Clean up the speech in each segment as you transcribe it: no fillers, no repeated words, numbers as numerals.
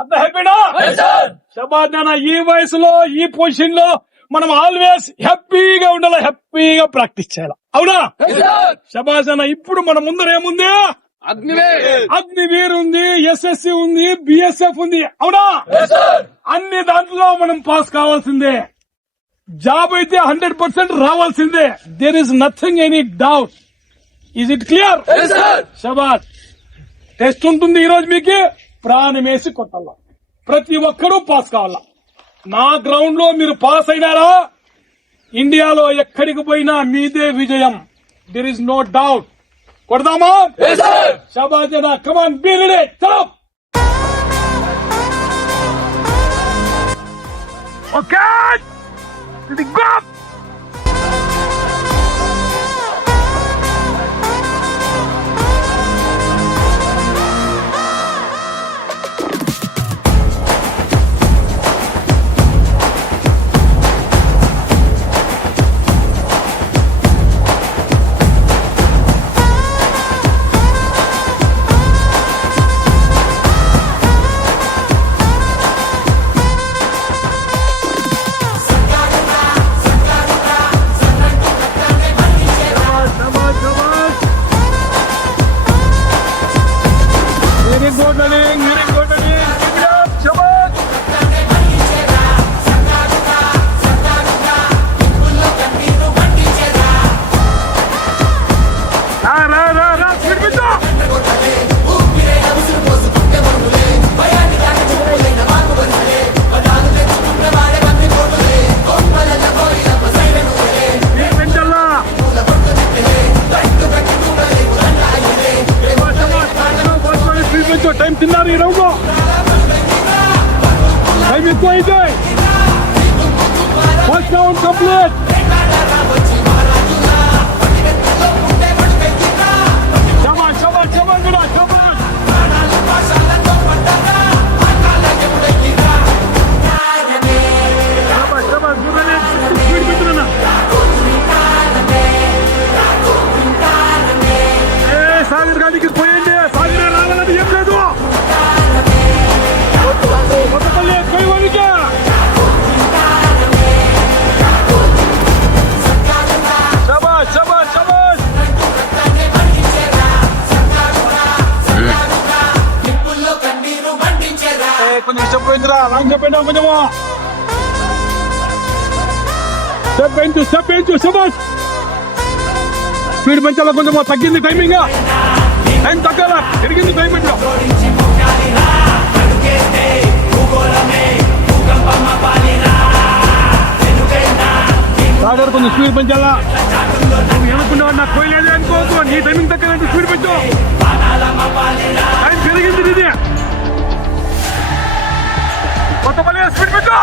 అంత హ్యాపీనా? శబాద్ ఈ వయసులో ఈ పొజిషన్ లో మనం ఆల్వేస్ హ్యాపీగా ఉండాలి, హ్యాపీగా ప్రాక్టీస్ చేయాలి. అవునా? శబాద్ ఇప్పుడు మన ముందర ఏముంది? అగ్నివీర్ ఉంది, ఎస్ఎస్సి ఉంది, బిఎస్ఎఫ్ ఉంది. అవునా? అన్ని దాంట్లో మనం పాస్ కావాల్సిందే. జాబ్ అయితే 100% రావాల్సిందే. There is nothing any doubt. Is it clear? శబాద్ టెస్ట్ ఉంటుంది ఈ రోజు. మీకు ప్రాణం వేసి కొట్టాల, ప్రతి ఒక్కరూ పాస్ కావాలా. నా గ్రౌండ్ లో మీరు పాస్ అయినారా, ఇండియాలో ఎక్కడికి పోయినా మీదే విజయం. There is no doubt. కొడదామా? శబాద్ జనా, కమాన్, బీ రెడీ, చలో. Okay, go. టైం తిన్నారు ఈ రౌండ్ లో. టైం ఎక్కువ అయితే ఫస్ట్ రౌండ్ కంప్లీట్. శబాష్ శబాష్ శబాష్ కూడా శబాష్. శబాష్ శబాష్ స్పీడ్ పెట్టున్నా. సాగర్ గారికి పోయండి. సాగర్ రావాలని ఏం లేదు. కొంచెం స్టెప్ పోయిందిరా, లాంగ్ స్టెప్ అయినా కొంచెము స్టెప్ పెంచు శబాష్. స్పీడ్ పెంచాలా, కొంచెము తగ్గింది టైమింగ్. టైం తగ్గాల, పెరిగింది టైం పెంచు. సాగర్ కొంచెం స్పీడ్ పెంచాలా. నువ్వు ఏమనుకున్నావు, నాకు పోయలేదు అనుకోవద్దు. నీ టైమింగ్ తగ్గాలంటే స్పీడ్ పెంచు. టైం పెరిగింది ఇది. కొత్త పని స్పీడ్ పెంచు.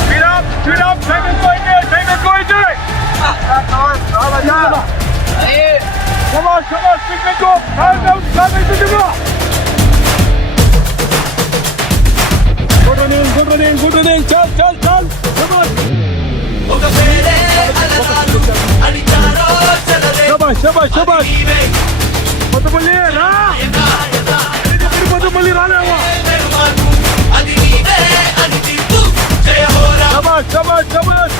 Speed up, speed up. Time ఎక్కువ అయితే, టైం ఎక్కువ అయితే. శబాష్ శబాష్, స్పీడ్ పెంచు. Good running. చల్ చల్ చల్. శబాష్ శబాష్ శబాష్. కొత్తపల్లి రా, కొత్తపల్లి రాలేవా. శబాష్ శబాష్ శబాష్.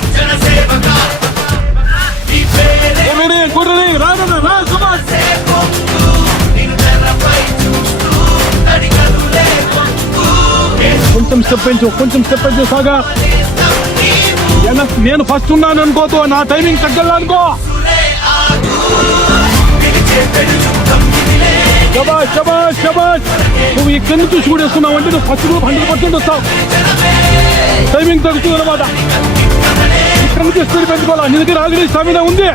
Good running. రా రా శబాష్. కొంచెం స్టెప్ పెంచు సాగా. నేను ఫస్ట్ ఉన్నాను అనుకోతో, నా టైమింగ్ తగ్గలనుకో. శబాష్ శబాష్ శబాష్. నువ్వు ఇక్కడి నుంచి షూట్ వేస్తున్నావు అంటే నువ్వు ఫస్ట్ గ్రూప్ 100% వస్తావు. టైమింగ్ తగ్గుతుంది అనమాట. ఇక్కడి నుంచి స్పీడ్ పెంచుకోవాలా. నీ దగ్గర ఆల్రెడీ స్టామినా ఉంది.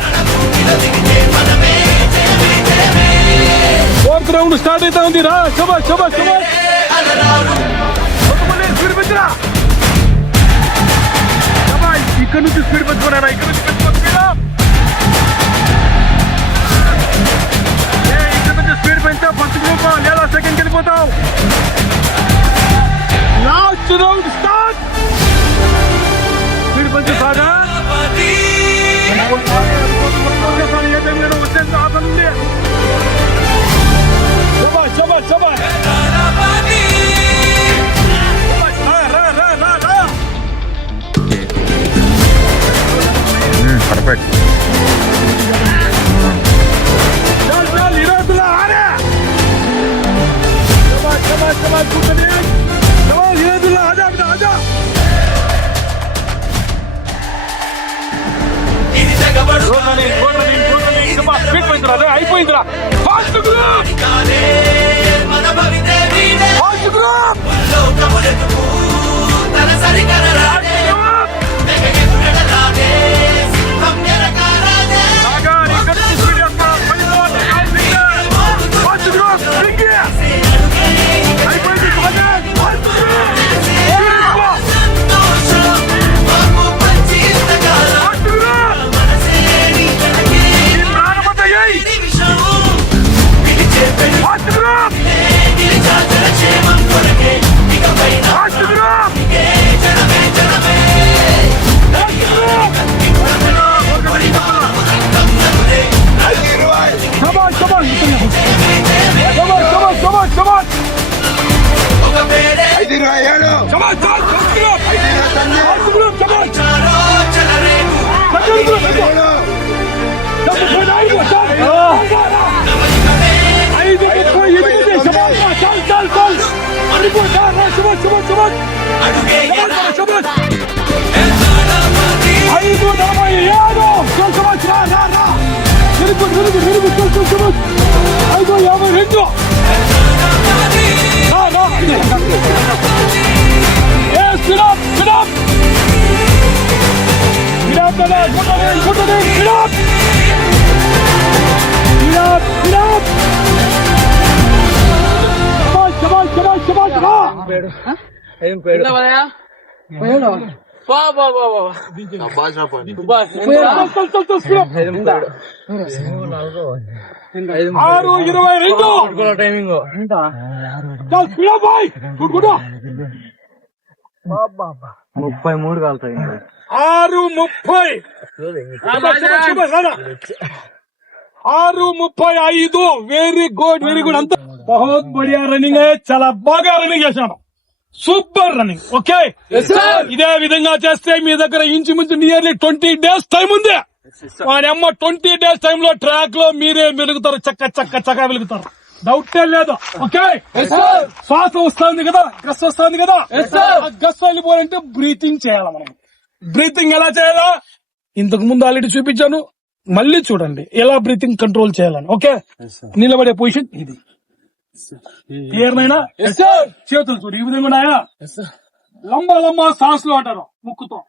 4th రౌండ్ స్టార్ట్ అవుతా ఉంది. రా శబాష్ శబాష్ శబాష్. స్పీడ్ పెంచురా. ఇక్కడ నుంచి స్పీడ్ పెంచుకున్నారా, ఇక్కడ నుంచి పెంచుకో. ఇక్కడ నుంచి స్పీడ్ పెంచా ఫస్ట్ గ్రూప్ లేదా సెకండ్కి వెళ్ళిపోతావు. Last round start. స్పీడ్ పెంచు సాగా. ఏ టైం వచ్చేది ఆసలు ఉంది. అయిపోయిందిరా. Fast group fast group timing 33 కాలుతాయి. 6:35 very good అంత బహుత్ బడియా రన్నింగ్. చాలా బాగా రన్నింగ్ చేశాను. Super running. ఓకే, ఇదే విధంగా చేస్తే మీ దగ్గర ఇంచుమించు నియర్లీ 20 days టైం ఉంది. వాడి అమ్మ 20 days టైం లో ట్రాక్ లో మీరే వెలుగుతారు. చక్క వెలుగుతారు. డౌటే లేదు. ఓకే, శ్వాస వస్తుంది కదా, గస్ వస్తుంది కదా, గస్ వెళ్ళిపోవాలంటే బ్రీతింగ్ చేయాలి. మనం బ్రీతింగ్ ఎలా చేయాలా ఇంతకు ముందు ఆల్రెడీ చూపించాను. మళ్ళీ చూడండి ఎలా బ్రీతింగ్ కంట్రోల్ చేయాలని. ఓకే, నిలబడే పొజిషన్ ఇది. క్లియర్నైనా? చేతులు చూడు ఈ విధంగా ఉన్నాయా? లంబా సాసులు అంటారు ముక్కుతో.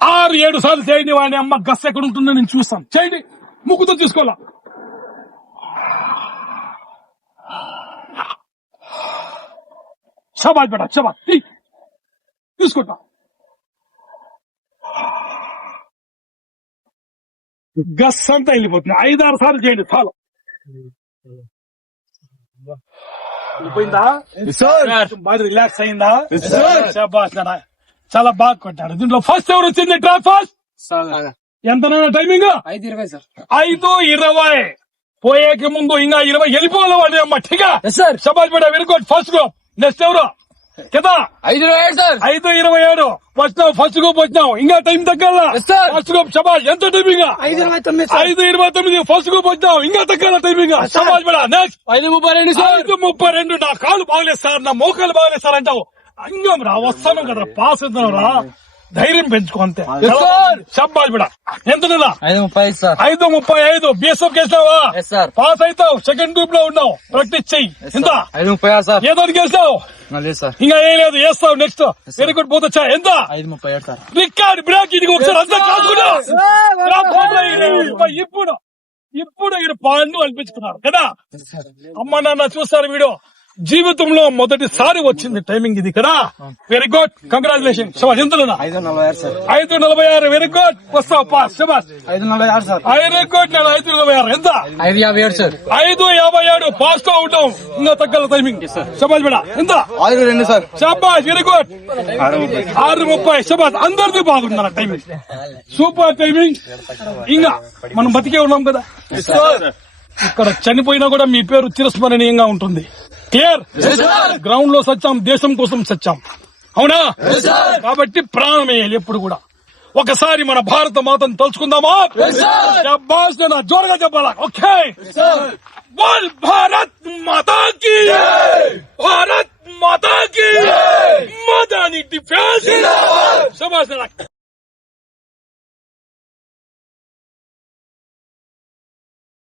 ఆరు 7 సార్లు చేయండి. వాడిని అమ్మ గస్ ఎక్కడ ఉంటుందో నేను చూస్తాను. చేయండి, ముక్కుతో తీసుకోవాలా. షబాష్ బేటా, షబాష్. తీసుకుంటా. గస్ అంతా వెళ్ళిపోతుంది. 5-6 సార్లు చేయండి చాలు. పోయిందా? బాగా రిలాక్స్ అయిందా? షబాష్ నాన్న, చాలా బాగా కొట్టారు. దీంట్లో ఫస్ట్ ఎవరు వచ్చింది? ట్రాక్ ఫస్ట్ ఎంత టైమింగ్? 5:20 సార్. 5:20 పోయేకి ముందు ఇంకా 20 వెళ్ళిపోవాలి వాడి అమ్మ. ఠీకా షబాష్ బేటా, very good. First group. Next ఎవరు కదా? 5:27 సార్. 5:27 వచ్చినావు. ఫస్ట్ గ్రూప్ వచ్చినావు. ఇంకా టైం తగ్గాల. ఫస్ట్ గ్రూప్ షబాష్. ఎంత టైమింగ్? 5:29 ఫస్ట్ గ్రూప్ వచ్చినావు. ఇంకా తగ్గాల టైమింగ్. షబాష్ బేటా. Next 5:32 sir. 5:32 నా కాళ్ళు బాగలేదు సార్, నా మోకాలు బాగలేదు సార్ అంటావు. అంగం రా, వస్తాను కదా, పాస్ అవుతున్నావు రా. ధైర్యం పెంచుకో అంతే. షబాష్ బేటా. ఎంత 5:30 సార్. 5:35 బిఎస్ఎఫ్ చేసినావా? పాస్ అవుతావు. సెకండ్ గ్రూప్ లో ఉన్నావు. ప్రాక్టీస్ చెయ్యి. ఎంత? 5:30 సార్. ఏదో గెలిచావు. ఇంకా ఏం లేదు, వేస్తావు. Next very good. పోతొచ్చా. ఎంత? 5:37 సార్. Record break. ఇది ఒకసారి అంతా కాదుకున్నా. ఇప్పుడు ఈయన పాండు అనిపించుకున్నారు కదా. అమ్మ నాన్న చూస్తారు వీడియో. జీవితంలో మొదటిసారి వచ్చింది టైమింగ్ ఇది కదా. Very good, congratulation. శబాష్. ఎంత? 5:46 సార్. 5:46 very good. వస్తావు పాస్. శబాష్. 5:46 సార్. Very good. 5:46 ఎంత? 5:57 సార్. 5:57 పాస్ తో ఉంటాం. ఇంకా తగ్గల టైమింగ్. శబాష్ బేటా. ఎంత? 6:02 సార్. శబాష్. Very good. 6:30. శబాష్. అందరిది బాగుందన్న టైమింగ్. Super timing. ఇంకా మనం బతికే ఉన్నాం కదా. ఇక్కడ చనిపోయినా కూడా మీ పేరు చిరస్మరణీయంగా ఉంటుంది. క్లియర్? గ్రౌండ్ లో సచ్చాం, దేశం కోసం సచ్చాం. అవునా? కాబట్టి ప్రాణం వేయాలి ఎప్పుడు కూడా. ఒకసారి మన భారత మాతను తలుచుకుందామా? శబాష్ నా జోరుగా చెప్పాలా? ఓకే, బోల్ భారత్ మాతా కీ, భారత్ మాతా కీ, మదాని డిఫెన్స్. శబాష్.